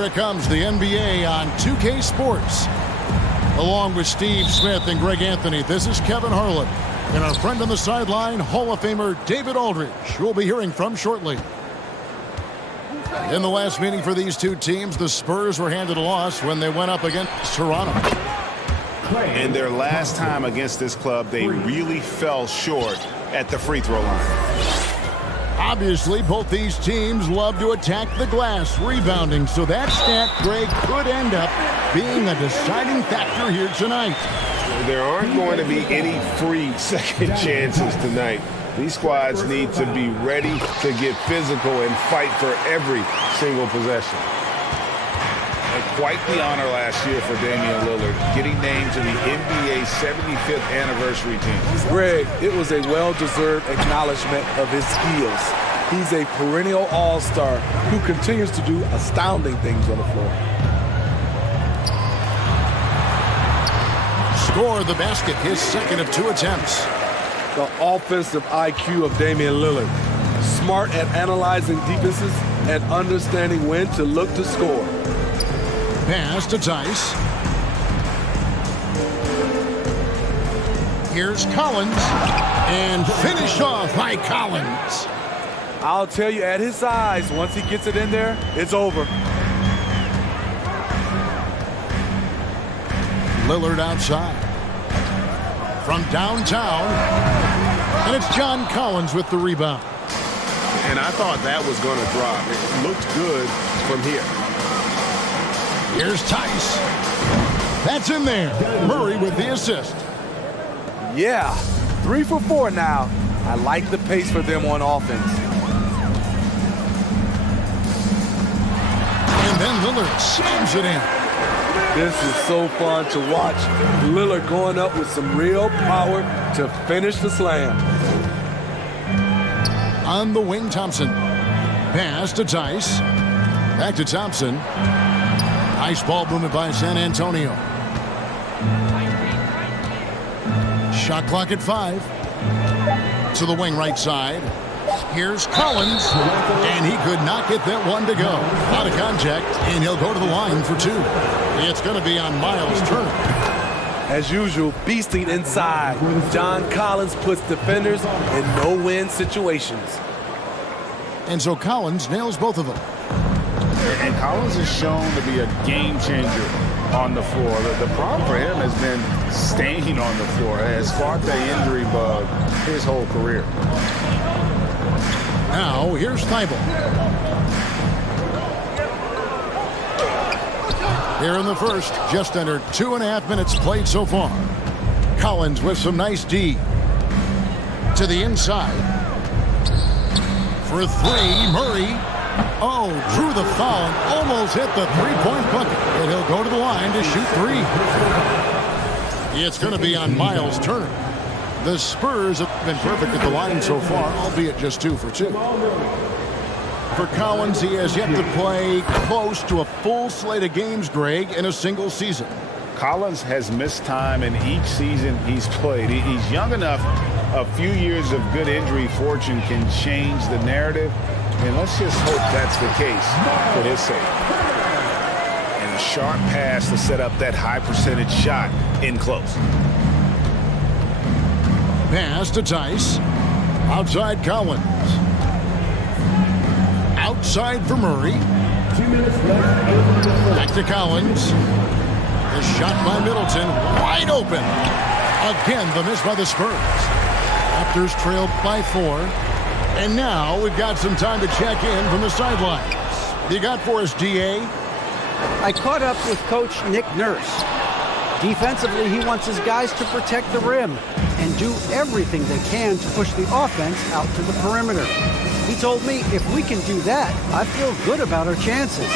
Here it comes, the NBA on 2K Sports. Along with Steve Smith and Greg Anthony, this is Kevin Harlan. And our friend on the sideline, Hall of Famer David Aldridge, who we'll be hearing from shortly. In the last meeting for these two teams, the Spurs were handed a loss when they went up against Toronto. In their last time against this club, they really fell short at the free throw line. Obviously, both these teams love to attack the glass, rebounding, so that stat, Greg, could end up being a deciding factor here tonight. There aren't going to be any free second chances tonight. These squads need to be ready to get physical and fight for every single possession. And quite the honor last year for Damian Lillard, getting named to the NBA 75th anniversary team. Greg, it was a well-deserved acknowledgement of his skills. He's a perennial all-star who continues to do astounding things on the floor. Score the basket, his second of 2 attempts. The offensive IQ of Damian Lillard. Smart at analyzing defenses and understanding when to look to score. Pass to Tice. Here's Collins. And finished off by Collins. I'll tell you, at his size, once he gets it in there, it's over. Lillard outside. From downtown. And it's John Collins with the rebound. And I thought that was going to drop. It looked good from here. Here's Tice. That's in there. Murray with the assist. Yeah, 3 for 4 now. I like the pace for them on offense. And then Lillard slams it in. This is so fun to watch. Lillard going up with some real power to finish the slam. On the wing, Thompson. Pass to Tice. Back to Thompson. Nice ball movement by San Antonio. Shot clock at 5. To the wing right side. Here's Collins. And he could not get that one to go. Out of contact, and he'll go to the line for 2. It's going to be on Miles Turner. As usual, beasting inside. John Collins puts defenders in no-win situations. And so Collins nails both of them. And Collins is shown to be a game changer on the floor. The problem for him has been staying on the floor. Has fought the injury bug his whole career. Now, here's Thibault. Here in the first, just under 2.5 minutes played so far. Collins with some nice D. To the inside. For 3, Murray. Oh, drew the foul and almost hit the 3-point bucket. But he'll go to the line to shoot 3. It's going to be on Miles Turner. The Spurs have been perfect at the line so far, albeit just 2 for 2. For Collins, he has yet to play close to a full slate of games, Greg, in a single season. Collins has missed time in each season he's played. He's young enough. A few years of good injury fortune can change the narrative. And let's just hope that's the case for his sake. And a sharp pass to set up that high percentage shot in close. Pass to Tice. Outside Collins. Outside for Murray. 2 minutes left. Back to Collins. The shot by Middleton. Wide open. Again, the miss by the Spurs. Raptors trailed by 4. And now we've got some time to check in from the sidelines. You got for us, D.A.? I caught up with Coach Nick Nurse. Defensively, he wants his guys to protect the rim and do everything they can to push the offense out to the perimeter. He told me if we can do that, I feel good about our chances.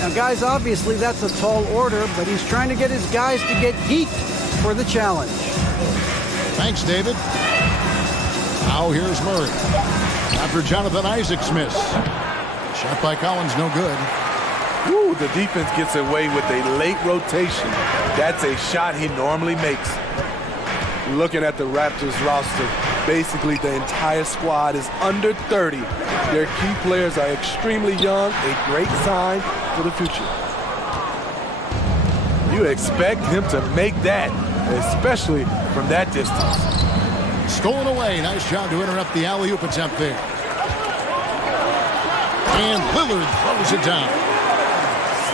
Now, guys, obviously that's a tall order, but he's trying to get his guys to get geeked for the challenge. Thanks, David. Now here's Murray. After Jonathan Isaac's miss. Shot by Collins, no good. Ooh, the defense gets away with a late rotation. That's a shot he normally makes. Looking at the Raptors roster, basically the entire squad is under 30. Their key players are extremely young, a great sign for the future. You expect him to make that, especially from that distance. Stolen away. Nice job to interrupt the alley-oop attempt there. And Lillard throws it down.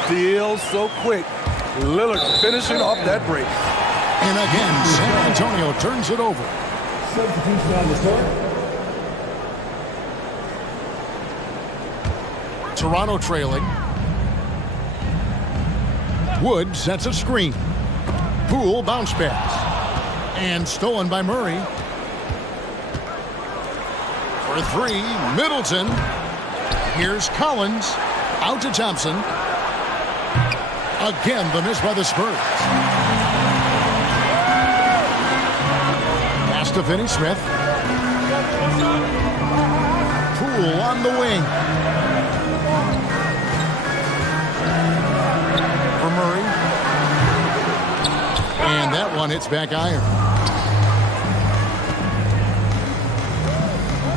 Still so quick. Lillard finishing off that break. And again, San Antonio turns it over. Substitution on the court. Toronto trailing. Wood sets a screen. Poole bounce pass. And stolen by Murray. For three, Middleton. Here's Collins. Out to Thompson. Again, the miss by the Spurs. Pass to Finney-Smith. Poole on the wing. For Murray. And that one hits back iron.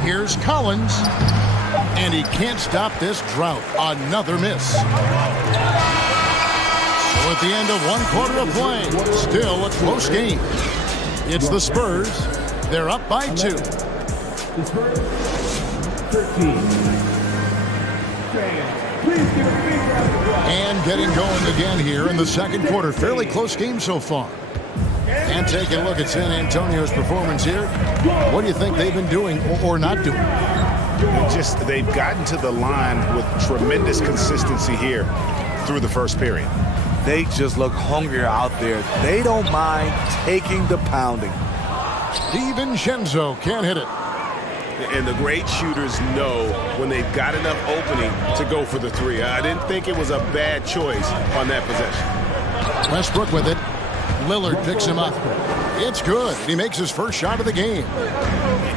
Here's Collins. And he can't stop this drought. Another miss. So at the end of one quarter of play, still a close game. It's the Spurs. They're up by 2. The Spurs, 13. Please give a big round of applause. And getting going again here in the second quarter. Fairly close game so far. And taking a look at San Antonio's performance here. What do you think they've been doing or not doing? They've gotten to the line with tremendous consistency here through the first period. They just look hungrier out there. They don't mind taking the pounding. DiVincenzo can't hit it. And the great shooters know when they've got enough opening to go for the three. I didn't think it was a bad choice on that possession. Westbrook with it. Lillard picks him up. It's good. He makes his first shot of the game.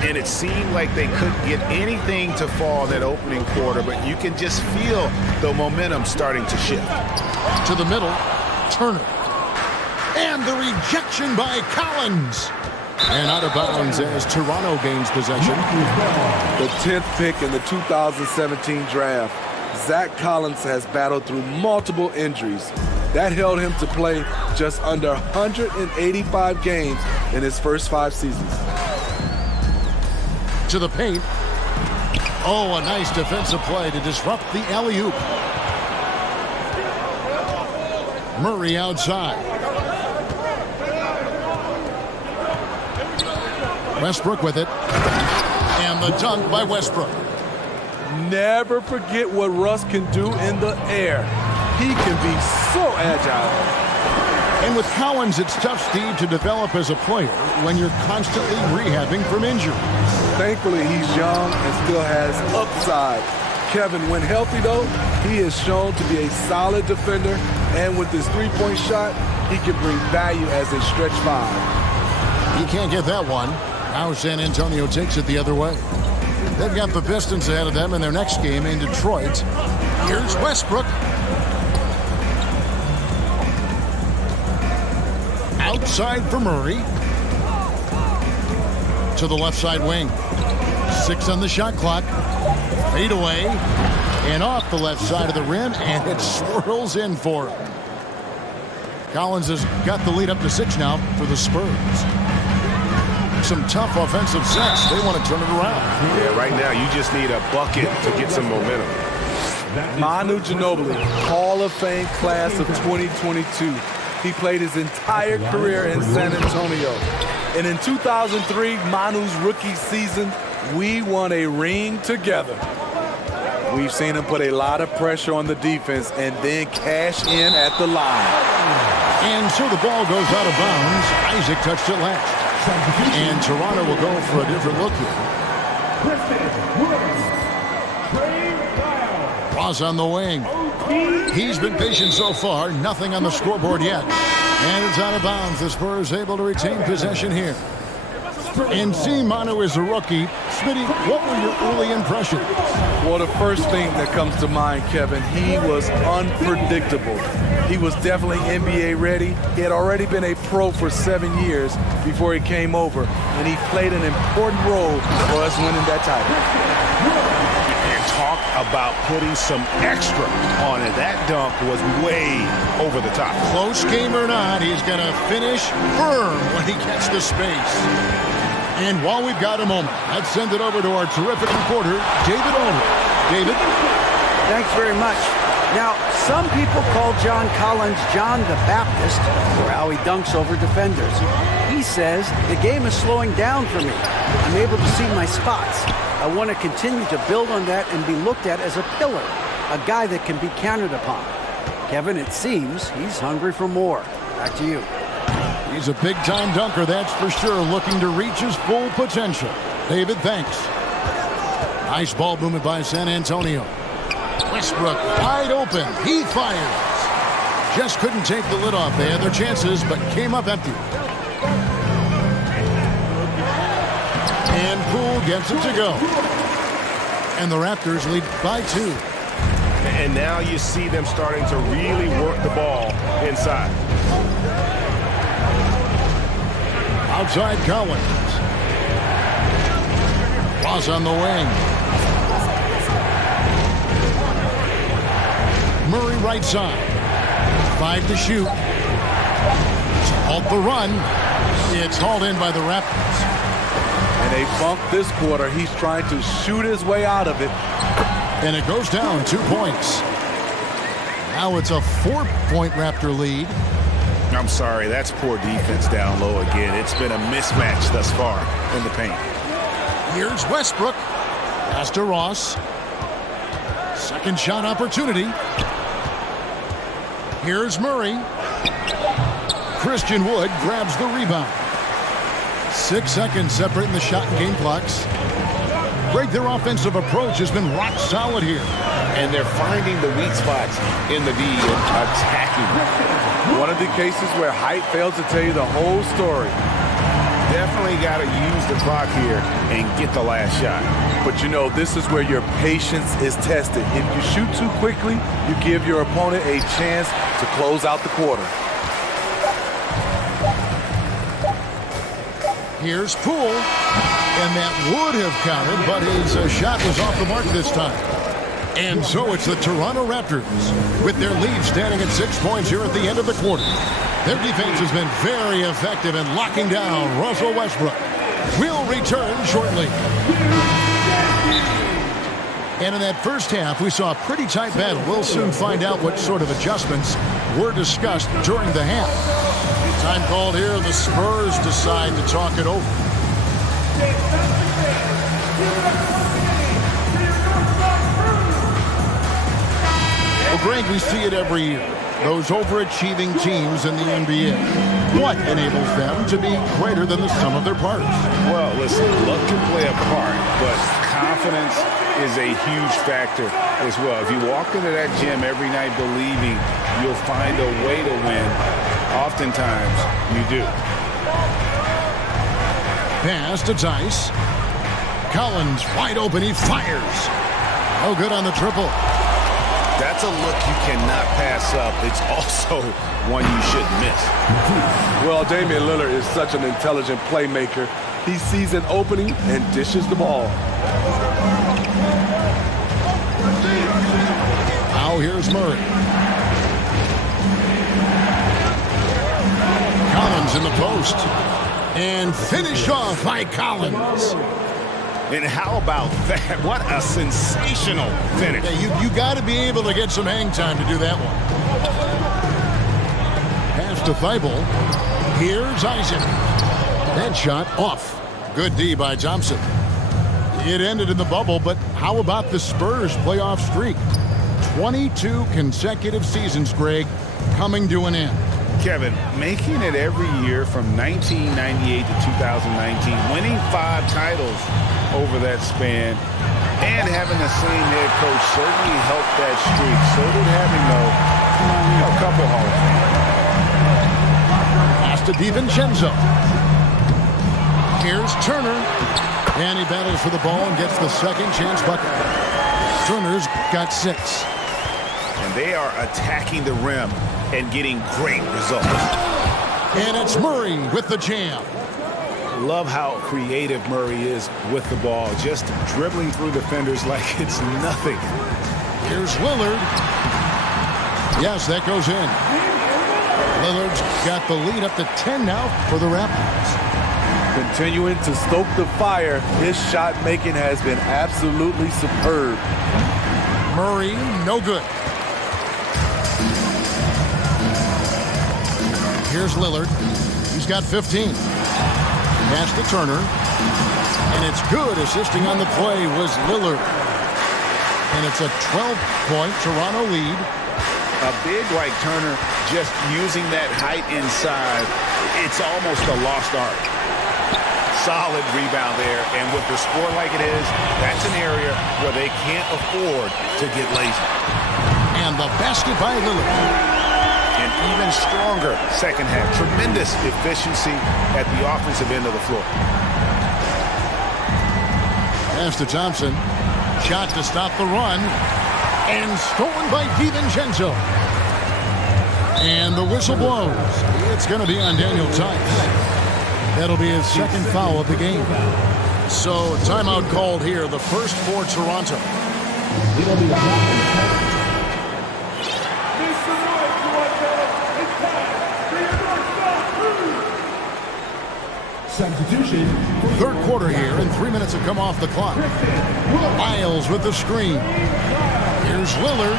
And it seemed like they couldn't get anything to fall that opening quarter, but you can just feel the momentum starting to shift. To the middle, Turner. And the rejection by Collins. And out of bounds as Toronto gains possession. The 10th pick in the 2017 draft, Zach Collins has battled through multiple injuries. That held him to play just under 185 games in his first 5 seasons. To the paint. Oh, a nice defensive play to disrupt the alley-oop. Murray outside. Westbrook with it. And the dunk by Westbrook. Never forget what Russ can do in the air. He can be so agile. And with Collins, it's tough, Steve, to develop as a player when you're constantly rehabbing from injury. Thankfully, he's young and still has upside. Kevin, when healthy, though, he is shown to be a solid defender. And with his three-point shot, he can bring value as a stretch 5. He can't get that one. Now San Antonio takes it the other way. They've got the Pistons ahead of them in their next game in Detroit. Here's Westbrook. Outside for Murray. To the left side wing. 6 on the shot clock. Fade away. And off the left side of the rim. And it swirls in for him. Collins has got the lead up to 6 now for the Spurs. Some tough offensive sets. They want to turn it around. Yeah, right now you just need a bucket to get some momentum. Manu Ginobili, Hall of Fame class of 2022. He played his entire career in San Antonio. And in 2003, Manu's rookie season, we won a ring together. We've seen him put a lot of pressure on the defense and then cash in at the line. And so the ball goes out of bounds. Isaac touched it last. And Toronto will go for a different look here. Ross on the wing. He's been patient so far. Nothing on the scoreboard yet. And it's out of bounds. The Spurs able to retain possession here. And seeing Manu is a rookie. Smitty, what were your early impressions? Well, the first thing that comes to mind, Kevin, he was unpredictable. He was definitely NBA ready. He had already been a pro for 7 years before he came over, and he played an important role for us winning that title. talk about putting some extra on it. That dunk was way over the top. Close game or not, he's going to finish firm when he gets the space. And while we've got a moment, let's send it over to our terrific reporter, David Ulrich. David? Thanks very much. Now, some people call John Collins John the Baptist for how he dunks over defenders. He says, the game is slowing down for me. I'm able to see my spots. I want to continue to build on that and be looked at as a pillar, a guy that can be counted upon. Kevin, it seems he's hungry for more. Back to you. He's a big-time dunker, that's for sure, looking to reach his full potential. David, thanks. Nice ball movement by San Antonio. Westbrook wide open. He fires. Just couldn't take the lid off. They had their chances, but came up empty. And Poole gets it to go. And the Raptors lead by 2. And now you see them starting to really work the ball inside. Outside Collins. Ross on the wing. Murray right side. 5 to shoot. Halt the run. It's hauled in by the Raptors. And they bumped this quarter. He's trying to shoot his way out of it. And it goes down 2 points. Now it's a 4-point Raptor lead. I'm sorry, that's poor defense down low again. It's been a mismatch thus far in the paint. Here's Westbrook. Pass to Ross. Second shot opportunity. Here's Murray. Christian Wood grabs the rebound. 6 seconds separating the shot and game clocks. Greg, their offensive approach has been rock solid here. And they're finding the weak spots in the D and attacking them. One of the cases where height fails to tell you the whole story. Definitely got to use the clock here and get the last shot. But you know, this is where your patience is tested. If you shoot too quickly, you give your opponent a chance to close out the quarter. Here's Poole. And that would have counted, but his shot was off the mark this time. And so it's the Toronto Raptors with their lead standing at 6 points here at the end of the quarter. Their defense has been very effective in locking down Russell Westbrook. We'll return shortly. And in that first half, we saw a pretty tight battle. We'll soon find out what sort of adjustments were discussed during the half. Time called here. The Spurs decide to talk it over. Well, Greg, we see it every year. Those overachieving teams in the NBA. What enables them to be greater than the sum of their parts? Well, listen, luck can play a part, but confidence is a huge factor as well. If you walk into that gym every night believing you'll find a way to win, oftentimes you do. Pass to Tice. Collins wide open. He fires. No good on the triple. That's a look you cannot pass up. It's also one you shouldn't miss. Well, Damian Lillard is such an intelligent playmaker. He sees an opening and dishes the ball. Now here's Murray. Collins in the post. And finished off by Collins. And how about that? What a sensational finish. Yeah, you got to be able to get some hang time to do that one. Pass to Thibault. Here's Isaac. That shot off. Good D by Thompson. It ended in the bubble, but how about the Spurs playoff streak? 22 consecutive seasons, Greg, coming to an end. Kevin, making it every year from 1998 to 2019, winning 5 titles over that span, and having the same head coach certainly helped that streak. So did having, though, a couple Hall of Fame. Pass to DiVincenzo. Here's Turner. And he battles for the ball and gets the second chance bucket. Turner's got 6. And they are attacking the rim and getting great results. And it's Murray with the jam. Love how creative Murray is with the ball, just dribbling through defenders like it's nothing. Here's Lillard. Yes, that goes in. Lillard's got the lead up to 10 now for the Raptors. Continuing to stoke the fire, his shot making has been absolutely superb. Murray, no good. Here's Lillard. He's got 15. Pass to Turner. And it's good. Assisting on the play was Lillard. And it's a 12-point Toronto lead. A big like Turner, just using that height inside, it's almost a lost art. Solid rebound there, and with the score like it is, that's an area where they can't afford to get lazy. And the basket by Lillard. An even stronger second half. Tremendous efficiency at the offensive end of the floor. Pass to Thompson. Shot to stop the run. And stolen by DiVincenzo. And the whistle blows. It's going to be on Daniel Tice. That'll be his second foul of the game. So timeout called here, the first for Toronto. Substitution. Third quarter here, and 3 minutes have come off the clock. Miles with the screen. Here's Lillard.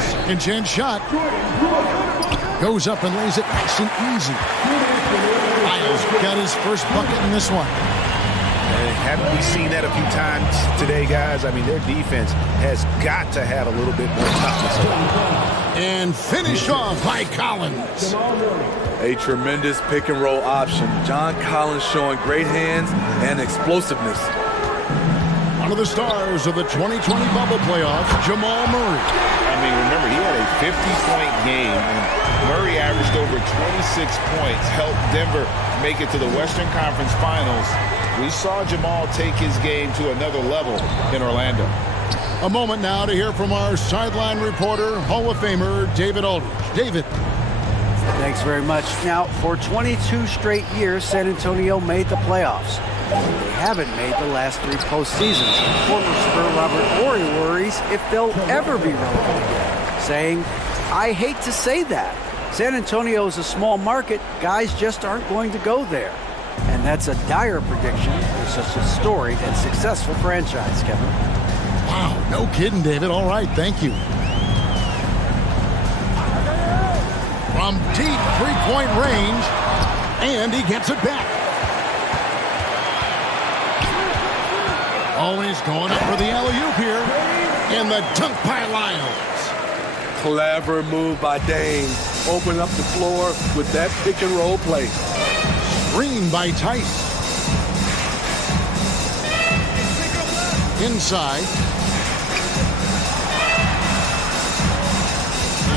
Second chance shot. Goes up and lays it nice and easy. Miles got his first bucket in this one. Haven't we seen that a few times today, guys? I mean, their defense has got to have a little bit more toughness. And finished off by Collins. A tremendous pick and roll option. John Collins showing great hands and explosiveness. One of the stars of the 2020 bubble playoffs, Jamal Murray. I mean, remember, he had a 50-point game, and Murray averaged over 26 points, helped Denver make it to the Western Conference Finals. We saw Jamal take his game to another level in Orlando. A moment now to hear from our sideline reporter, Hall of Famer David Aldridge. David. Thanks very much. Now, for 22 straight years, San Antonio made the playoffs. They haven't made the last 3 postseasons. Former Spur Robert Horry worries if they'll ever be relevant again, saying, I hate to say that. San Antonio is a small market. Guys just aren't going to go there. And that's a dire prediction for such a storied and successful franchise, Kevin. Wow, no kidding, David. All right, thank you. From deep three-point range, and he gets it back. Always going up for the alley-oop here, and the dunk by Lyles. Clever move by Dame. Open up the floor with that pick and roll play. Screen by Tice. Inside.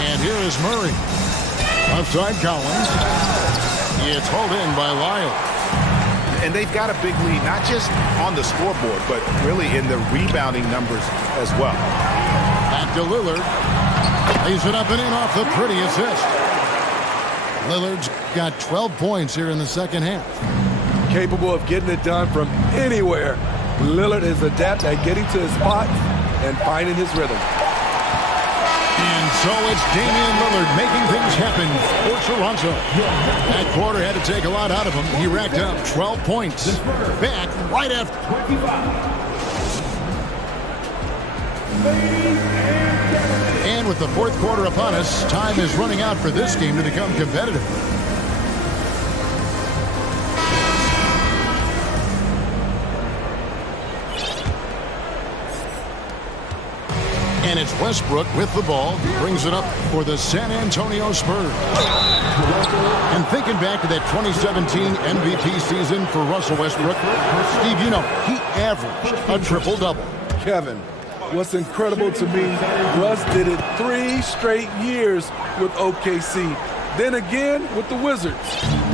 And here is Murray. Left side Collins. It's hauled in by Lyles. And they've got a big lead, not just on the scoreboard, but really in the rebounding numbers as well. Back to Lillard. Lays it up and in off the pretty assist. Lillard's got 12 points here in the second half. Capable of getting it done from anywhere. Lillard is adept at getting to his spots and finding his rhythm. And so it's Damian Lillard making things happen for Toronto. That quarter had to take a lot out of him. He racked up 12 points. Back right after. And with the fourth quarter upon us, time is running out for this game to become competitive. And it's Westbrook with the ball. Brings it up for the San Antonio Spurs. And thinking back to that 2017 MVP season for Russell Westbrook, Steve, you know, he averaged a triple-double. Kevin, what's incredible to me, Russ did it 3 straight years with OKC. Then again with the Wizards.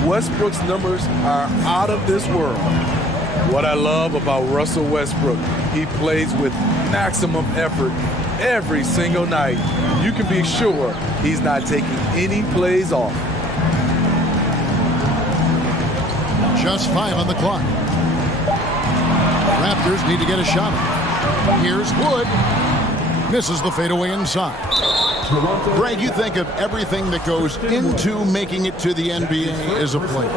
Westbrook's numbers are out of this world. What I love about Russell Westbrook, he plays with maximum effort every single night. You can be sure he's not taking any plays off. Just 5 on the clock. Raptors need to get a shot. Here's Wood. Misses the fadeaway inside. Greg, you think of everything that goes into making it to the NBA as a player.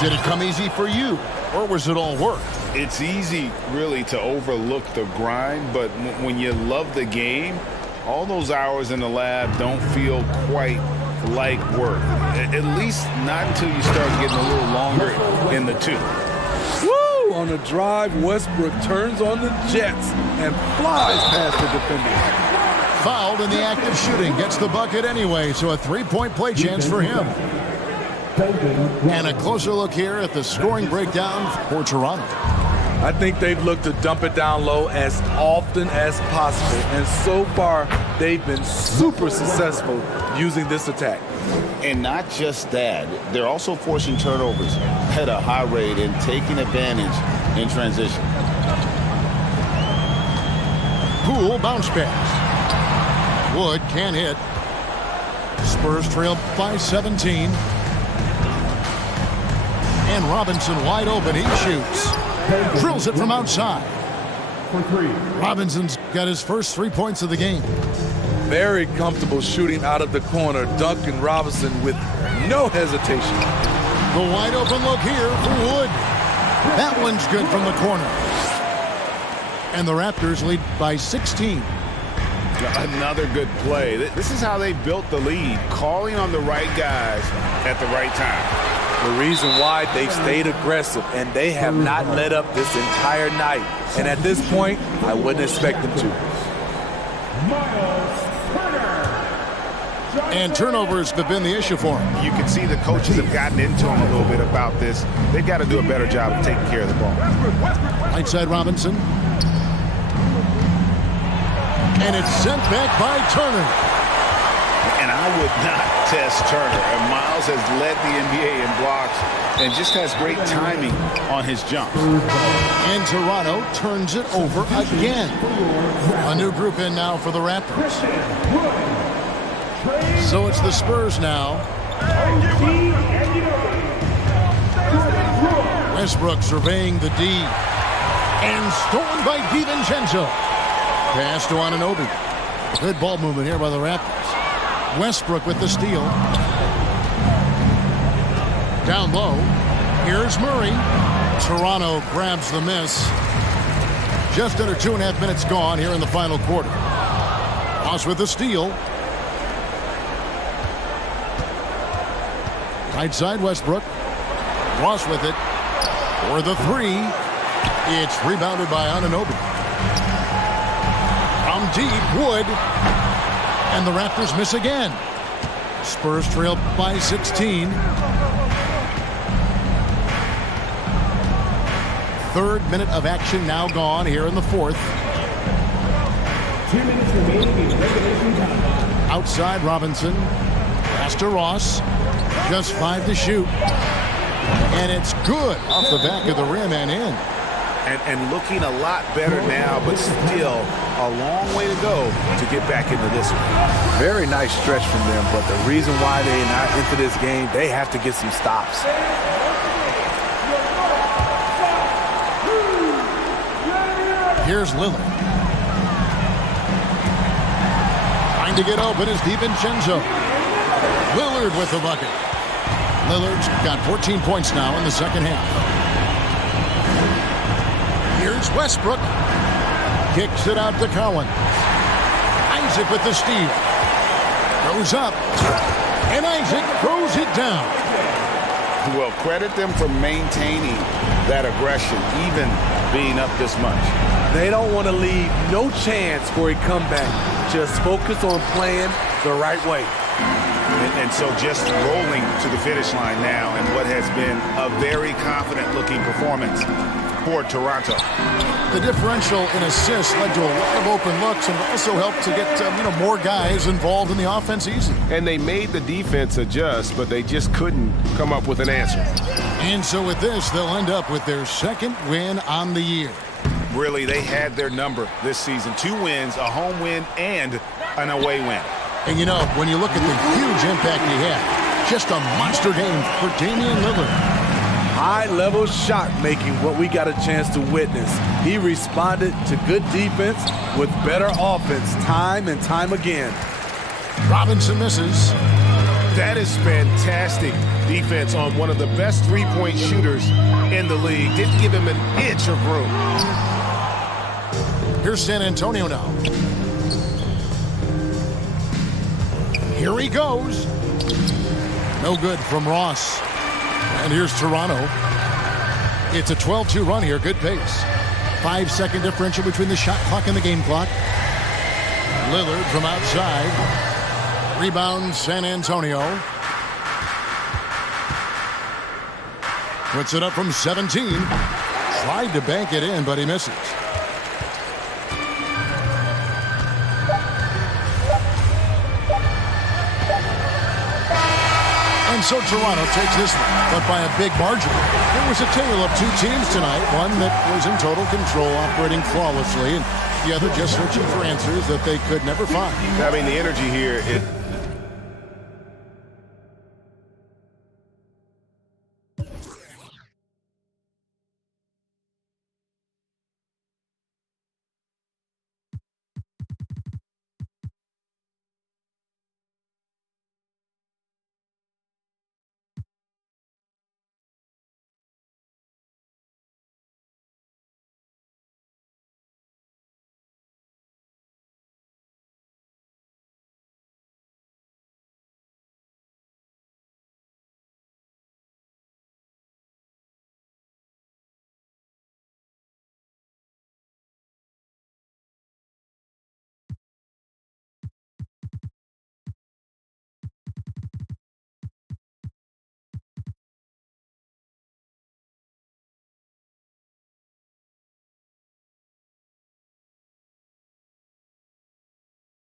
Did it come easy for you, or was it all work? It's easy, really, to overlook the grind, but when you love the game, all those hours in the lab don't feel quite like work. At least not until you start getting a little longer in the tooth. Woo! On the drive, Westbrook turns on the Jets and flies past the defenders. Fouled in the act of shooting. Gets the bucket anyway, so a 3-point play chance for him. And a closer look here at the scoring breakdown for Toronto. I think they've looked to dump it down low as often as possible, and so far they've been super successful using this attack. And not just that, they're also forcing turnovers at a high rate and taking advantage in transition. Poole bounce pass. Wood can't hit. Spurs trail by 17. And Robinson wide open. He shoots. Drills it from outside. Robinson's got his first 3 points of the game. Very comfortable shooting out of the corner. Duncan Robinson with no hesitation. The wide open look here for Wood. That one's good from the corner. And the Raptors lead by 16. Another good play. This is how they built the lead, calling on the right guys at the right time. The reason why they've stayed aggressive, and they have not let up this entire night. And at this point, I wouldn't expect them to. And turnovers have been the issue for him. You can see the coaches have gotten into him a little bit about this. They've got to do a better job of taking care of the ball. Right side Robinson. And it's sent back by Turner. And I would not test Turner. And Miles has led the NBA in blocks and just has great timing on his jumps. And Toronto turns it over again. A new group in now for the Raptors. So it's the Spurs now. Westbrook surveying the D. And stolen by DiVincenzo. Pass to Anunoby. Good ball movement here by the Raptors. Westbrook with the steal. Down low. Here's Murray. Toronto grabs the miss. Just under 2.5 minutes gone here in the final quarter. Ross with the steal. Right side Westbrook. Ross with it. For the three. It's rebounded by Anunoby. From deep, Wood. And the Raptors miss again. Spurs trail by 16. Third minute of action now gone here in the fourth. 2 minutes remaining in regulation time. Outside Robinson. Pass to Ross. Just 5 to shoot. And it's good off the back of the rim and in. And looking a lot better now, but still a long way to go to get back into this one. Very nice stretch from them, but the reason why they're not into this game, they have to get some stops. Here's Lillard. Trying to get open is DiVincenzo. Lillard with the bucket. Lillard's got 14 points now in the second half. Here's Westbrook. Kicks it out to Cowan. Isaac with the steal. Goes up. And Isaac throws it down. Well, credit them for maintaining that aggression, even being up this much. They don't want to leave no chance for a comeback. Just focus on playing the right way. And so just rolling to the finish line now in what has been a very confident-looking performance for Toronto. The differential in assists led to a lot of open looks and also helped to get more guys involved in the offense easy. And they made the defense adjust, but they just couldn't come up with an answer. And so with this, they'll end up with their second win on the year. Really, they had their number this season. 2 wins, a home win, and an away win. And when you look at the huge impact he had, just a monster game for Damian Lillard. high-level shot making, what we got a chance to witness. He responded to good defense with better offense time and time again. Robinson misses. That is fantastic defense on one of the best three-point shooters in the league. Didn't give him an inch of room. Here's San Antonio now. Here he goes. No good from Ross. And here's Toronto. It's a 12-2 run here. Good pace. 5-second differential between the shot clock and the game clock. Lillard from outside. Rebound San Antonio. Puts it up from 17. Tried to bank it in, but he misses. And so Toronto takes this one, but by a big margin. It was a tale of two teams tonight, one that was in total control, operating flawlessly, and the other just searching for answers that they could never find. I mean, the energy here,